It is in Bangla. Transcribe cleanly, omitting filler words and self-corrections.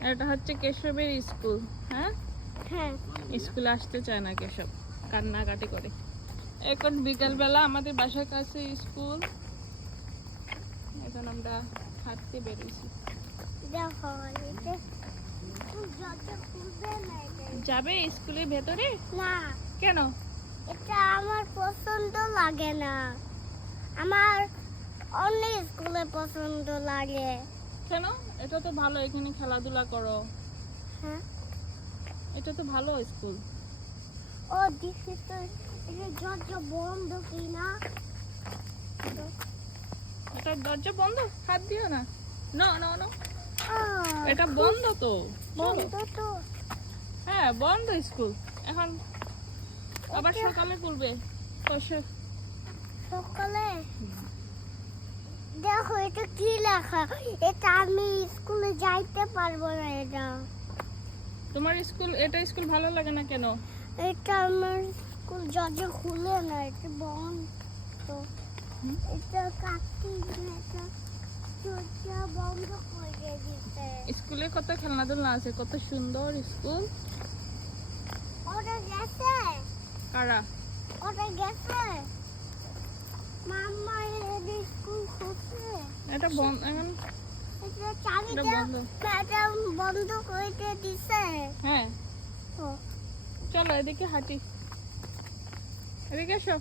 এটা হচ্ছে কেশবের স্কুল। হ্যাঁ, হ্যাঁ স্কুলে আসতে চায় না কেশব, কান্নাকাটি করে। এখন বিকালবেলা আমাদের বাসার কাছে স্কুল, এখন আমরা হাঁটতে বেরোইছি। দেখো এটা যত খুলবে না এটা। যাবে স্কুলের ভেতরে? না, কেন? এটা আমার পছন্দ লাগে না। আমার অন্য স্কুলে পছন্দ লাগে। কেন? এটা তো ভালো, এখানে খেলাধুলা করো। হ্যাঁ, এটা তো ভালো স্কুল। ও দেখি তো এটা যত বন্ধ কিনা। এটা দরজা বন্ধ, হাত দিও না। না না না, আহ, এটা বন্ধ তো। চলো। বন্ধ তো। হ্যাঁ বন্ধ স্কুল এখন, আবার এটা- সকালে খুলবে। কষে সকালে দেখো এটা কি লেখা। এটা আমি স্কুলে যাইতে পারবো না। এটা তোমার স্কুল, এটা স্কুল ভালো লাগে না কেন? এটা আমার স্কুল যত খুলে না, এটা বন্ধ। এটা কাটি না, এটা দরজা বন্ধ করে দিতে। স্কুলে কত খেলনাধুলা আছে, কত সুন্দর স্কুল। ওটা গেছে, কারা? ওটা গেছে। মাম্মা এই স্কুল খুলছে। এটা বন্ধ এখন। এটা চাবি এটা দাও, বন্ধ। ম্যাডাম বন্ধ করে দিছে। হ্যাঁ ও চলো এদিকে হাঁটি, এদিকে এসো।